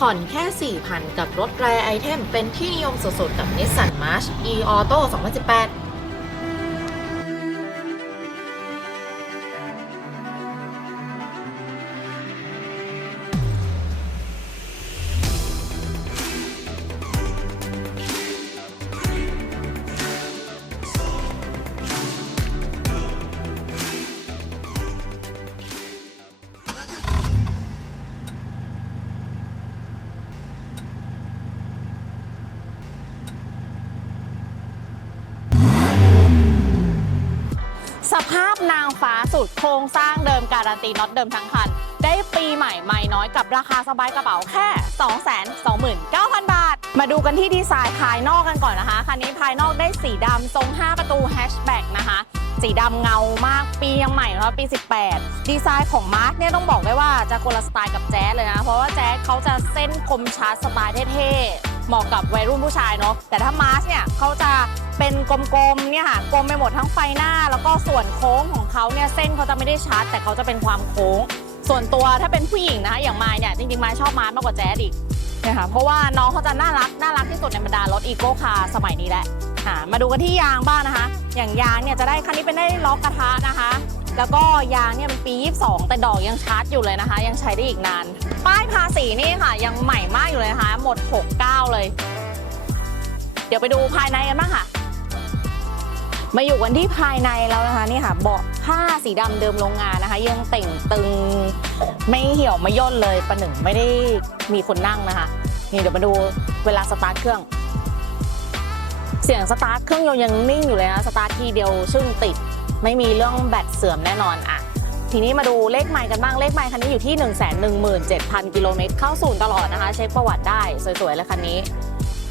ผ่อนแค่ 4,000 กับรถแรไอเทม เป็นที่นิยมสุดๆกับ Nissan March e Auto 2018 ฟ้าสุดโครงสร้างเดิมการันตีน็อตเดิมทั้งคัน ได้ปีใหม่ไม่น้อยกับราคาสบายกระเป๋าแค่ 229,000 บาท มาดูกันที่ดีไซน์ภายนอกกันก่อนนะคะ คันนี้ภายนอกได้สีดำทรง 5 ประตูแฮชแบ็กนะคะ สีดำเงามากปียังใหม่นะคะปี 18 ดีไซน์ของมาร์คเนี่ยต้องบอกได้ว่าจะคนละสไตล์กับแจ๊สเลยนะ เพราะว่าแจ๊สเขาจะเส้นคมชัดสไตล์เท่ๆ เหมาะกับวัยรุ่นผู้ชายเนาะแต่ถ้ามาร์ชเนี่ยเขาจะเป็นกลมๆเนี่ยค่ะกลมไปหมดทั้งไฟหน้า แล้วก็ส่วนโค้งของเขาเนี่ยเส้นเขาจะไม่ได้ชัด แต่เขาจะเป็นความโค้ง ส่วนตัวถ้าเป็นผู้หญิงนะคะอย่างมายเนี่ยจริงๆมายชอบมาร์ชมากกว่าแจ๊สอีกนะคะเพราะว่าน้องเขาจะน่ารักน่ารักที่สุดในบรรดารถอีโก้คาร์สมัยนี้แหละอ่ามาดูกันที่ยางบ้างนะคะ อย่างยางเนี่ยจะได้คันนี้เป็นได้ล็อกกระทะนะคะ แล้วก็ยางเนี่ยเป็นปี 22 แต่ดอกยังชาร์จอยู่เลยนะคะ ยังใช้ได้อีกนาน ป้ายภาษีนี่ค่ะ ยังใหม่มากอยู่เลยนะคะ หมด 69 เลย เดี๋ยวไปดูภายในกันบ้างค่ะ มาอยู่กันที่ภายในแล้วนะคะนี่ค่ะเบาะผ้าสีดำเดิมโรงงานนะคะ ยังเต่งตึงไม่เหี่ยวไม่ย่นเลยประหนึ่งไม่ได้มีคนนั่งนะคะ นี่เดี๋ยวมาดูเวลาสตาร์ทเครื่อง เสียงสตาร์ทเครื่องยนต์ยังนิ่งอยู่เลยนะสตาร์ททีเดียวซึ่งติด ไม่มีเรื่องแบตเสื่อมแน่นอนอะ ทีนี้มาดูเลขไมล์กันบ้างเลขไมล์คันนี้อยู่ที่ 1 1 7 0 0 0 กิโลเมตรเข้าศูนย์ตลอดนะคะ เช็คประวัติได้สวยๆเลยคันนี้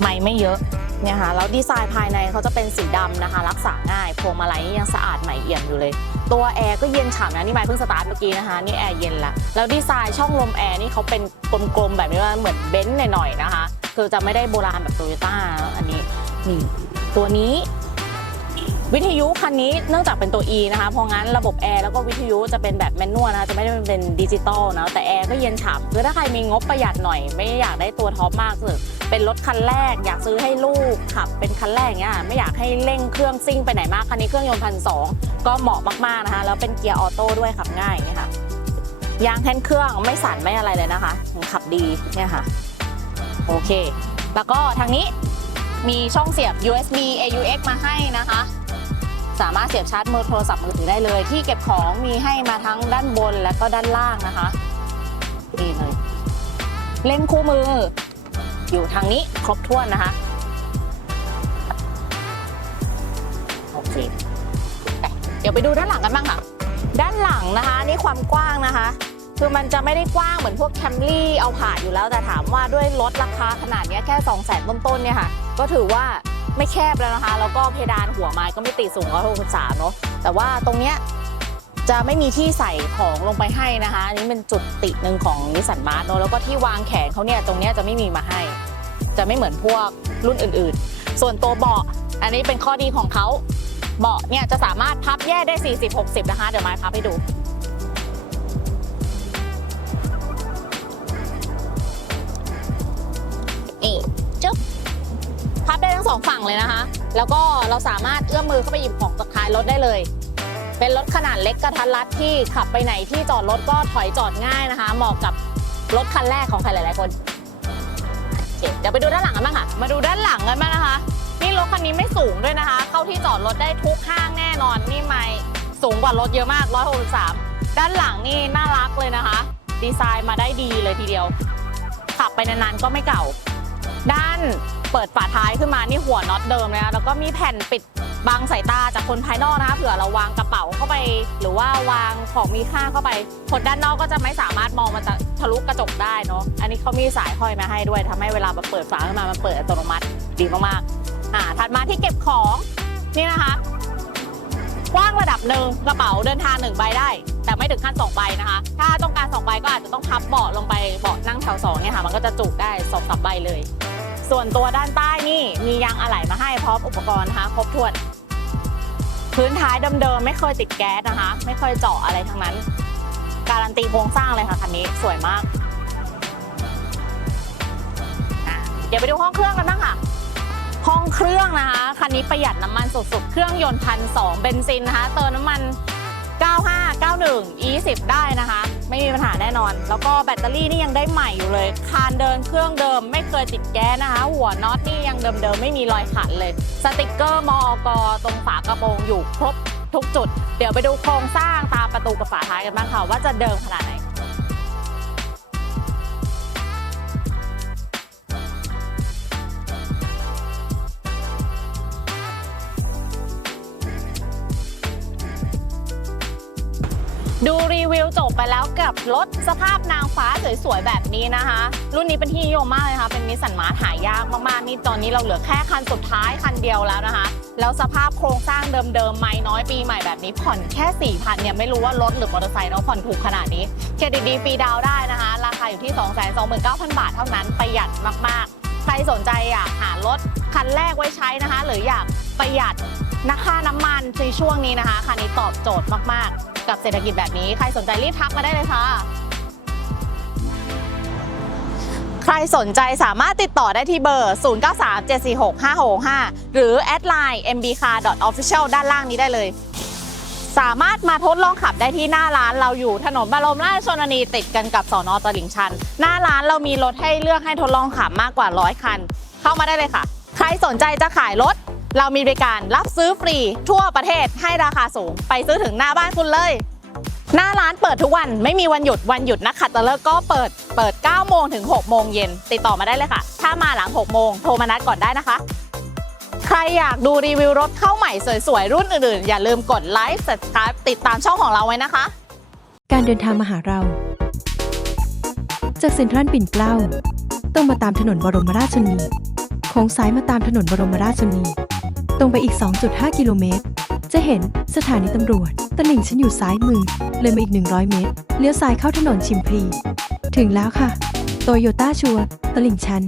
ไม่ไม่เยอะเนี่ยค่ะแล้วดีไซน์ภายในเขาจะเป็นสีดำนะคะ รักษาง่ายพวงมาลัยนี่ยังสะอาดใหม่เอี่ยมอยู่เลย ตัวแอร์ก็เย็นฉ่ำนะนี่ไมล์เพิ่งสตาร์ทเมื่อกี้นะคะนี่แอร์เย็นละแล้วดีไซน์ช่องลมแอร์นี่เขาเป็นกลมๆแบบนี้ว่าเหมือนเบนซ์หน่อยๆนะคะ คือจะไม่ได้โบราณแบบโตโยต้าอันนี้นี่ตัวนี้ วิทยุคันนี้เนื่องจากเป็นตัว E นะคะ เพราะงั้นระบบแอร์แล้วก็วิทยุจะเป็นแบบแมนนวลนะคะ จะไม่ได้เป็นดิจิตอลนะ แต่แอร์ก็เย็นฉ่ำคือถ้าใครมีงบประหยัดหน่อย ไม่อยากได้ตัวท็อปมากคือเป็นรถคันแรก อยากซื้อให้ลูกขับ เป็นคันแรกเงี้ยไม่อยากให้เร่งเครื่องซิ่งไปไหนมาก คันนี้เครื่องยนต์พันสองก็เหมาะมากๆนะคะ แล้วเป็นเกียร์ออโต้ด้วยขับง่ายนี่ค่ะ ยางแทนเครื่องไม่สั่นไม่อะไรเลยนะคะ ขับดีเนี่ยค่ะ โอเค แล้วก็ทางนี้มีช่องเสียบ USB AUX มาให้นะคะ สามารถเสียบชาร์จมือโทรศัพท์มือถือได้เลย ที่เก็บของมีให้มาทั้งด้านบนและก็ด้านล่างนะคะนี่เลยเล่นคู่มือ อยู่ทางนี้ครบถ้วนนะคะโอเคเดี๋ยวไปดูด้านหลังกันบ้างค่ะ ด้านหลังนะคะ นี่ความกว้างนะคะ คือมันจะไม่ได้กว้างเหมือนพวกแคมรี่เอาผ่านอยู่แล้วแต่ถามว่าด้วยรถราคาขนาดนี้แค่ 2 0 0 0 0 0ต้นๆเนี่ยค่ะ ก็ถือว่า ไม่แคบแล้วนะคะแล้วก็เพดานหัวไม้ก็ไม่ติดสูง163เนาะแต่ว่าตรงเนี้ยจะไม่มีที่ใส่ของลงไปให้นะคะอันนี้เป็นจุดติหนึ่งของนิสสันมาร์ทเนาะแล้วก็ที่วางแขนเขาเนี่ยตรงเนี้ยจะไม่มีมาให้ จะไม่เหมือนพวกรุ่นอื่นๆ ส่วนตัวเบาะอันนี้เป็นข้อดีของเขาเบาะเนี่ยจะสามารถพับแยกได้ 40-60 นะคะ เดี๋ยวไม้พับให้ดู พับได้ทั้งสองฝั่งเลยนะคะ แล้วก็เราสามารถเอื้อมมือเข้าไปหยิบของจากท้ายรถได้เลย เป็นรถขนาดเล็กกระทัดรัดที่ขับไปไหนที่จอดรถก็ถอยจอดง่ายนะคะ เหมาะกับรถคันแรกของใครหลาย ๆ คนเคเดี๋ยวไปดูด้านหลังกันบ้างค่ะ มาดูด้านหลังกันบ้างนะคะ นี่รถคันนี้ไม่สูงด้วยนะคะ เข้าที่จอดรถได้ทุกห้างแน่นอน นี่ไม่สูงกว่ารถเยอะมาก 163 ด้านหลังนี่น่ารักเลยนะคะ ดีไซน์มาได้ดีเลยทีเดียว ขับไปนานๆก็ไม่เก่า ด้านเปิดฝาท้ายขึ้นมานี่หัวน็อตเดิมเลยนะแล้วก็มีแผ่นปิดบังสายตาจากคนภายนอกนะคะเผื่อเราวางกระเป๋าเข้าไป หรือว่าวางของมีค่าเข้าไปคนด้านนอกก็จะไม่สามารถมองมันจะทะลุกระจกได้เนาะอันนี้เขามีสายห้อยมาให้ด้วยทำให้เวลามันเปิดฝาขึ้นมามันเปิดอัตโนมัติดีมากๆอ่าถัดมาที่เก็บของนี่นะคะกว้างระดับหนึ่งกระเป๋าเดินทางหนึ่งใบได้ แต่ไม่ถึงขั้นสองใบนะคะ ถ้าต้องการสองใบก็อาจจะต้องพับเบาะลงไปเบาะนั่งแถวสองเนี่ยค่ะมันก็จะจุได้สองสามใบเลย ส่วนตัวด้านใต้นี่มียางอะไหล่มาให้พร้อมอุปกรณ์นะคะครบถ้วน พื้นท้ายเดิมๆไม่เคยติดแก๊สนะคะ ไม่เคยเจาะอะไรทั้งนั้น การันตีโครงสร้างเลยค่ะคันนี้สวยมากเดี๋ยวไปดูห้องเครื่องกันบ้างค่ะ ห้องเครื่องนะคะ คันนี้ประหยัดน้ำมันสุดๆ เครื่องยนต์พันสองเบนซินนะคะ เติมน้ำมัน 95 91 E10 ได้นะคะ ไม่มีปัญหาแน่นอน แล้วก็แบตเตอรี่นี่ยังได้ใหม่อยู่เลย คานเดินเครื่องเดิมไม่เคยติดแก๊สนะคะ หัวน็อตนี่ยังเดิมๆ ไม่มีรอยขัดเลย สติกเกอร์มอกตรงฝากระโปรงอยู่ครบทุกจุด เดี๋ยวไปดูโครงสร้างตามประตูกับฝาท้ายกันบ้างค่ะว่าจะเดิมขนาดไหน วิวจบไปแล้วกับรถสภาพนางฟ้าสวยๆแบบนี้นะคะ รุ่นนี้เป็นที่นิยมมากเลยค่ะเป็นนิสสันมาร์หายากมากๆนี่ตอนนี้เราเหลือแค่คันสุดท้ายคันเดียวแล้วนะคะ แล้วสภาพโครงสร้างเดิมๆไม่น้อยปีใหม่แบบนี้ผ่อนแค่ 4,000เนี่ยไม่รู้ว่ารถหรือมอเตอร์ไซค์เนาผ่อนถูกขนาดนี้เครดิตดีฟรีดาวได้นะคะ ราคาอยู่ที่ 229,000 บาทเท่านั้นประหยัดมากๆ ใครสนใจอยากหารถคันแรกไว้ใช้นะคะ หรืออยากประหยัดนะค่าน้ำมันในช่วงนี้นะคะคันนี้ตอบโจทย์มากๆ กับเศรษฐกิจแบบนี้ ใครสนใจรีบทักมาได้เลยค่ะ ใครสนใจสามารถติดต่อได้ที่เบอร์ 0937465665 หรือแอดไลน์ mbcar.official ด้านล่างนี้ได้เลย สามารถมาทดลองขับได้ที่หน้าร้านเราอยู่ถนนบรมราชชนนีติดกันกับสอนอตลิ่งชัน หน้าร้านเรามีรถให้เลือกให้ทดลองขับมากกว่าร้อยคัน เข้ามาได้เลยค่ะ ใครสนใจจะขายรถ เรามีบริการรับซื้อฟรีทั่วประเทศให้ราคาสูง ไปซื้อถึงหน้าบ้านคุณเลย หน้าร้านเปิดทุกวันไม่มีวันหยุดวันหยุดนักขัตฤกษ์ก็เปิดเปิด 9 โมงถึง 6 โมงเย็น ติดต่อมาได้เลยค่ะ ถ้ามาหลัง 6 โมงโทรมานัดก่อนได้นะคะ ใครอยากดูรีวิวรถเข้าใหม่สวยๆ รุ่นอื่นๆ อย่าลืมกดไลค์ subscribe ติดตามช่องของเราไว้นะคะ การเดินทางมาหาเรา จากเซ็นทรัลปิ่นเกล้า ต้องมาตามถนนบรมราชชนนีโค้งซ้ายมาตามถนนบรมราชชนนี ตรงไปอีก 2.5 กิโลเมตร จะเห็นสถานีตำรวจ ตลิ่งฉันอยู่ซ้ายมือ เลยมาอีก 100 เมตร เลี้ยวซ้ายเข้าถนนชิมพลี ถึงแล้วค่ะ โตโยต้าชัว ตลิ่งชัน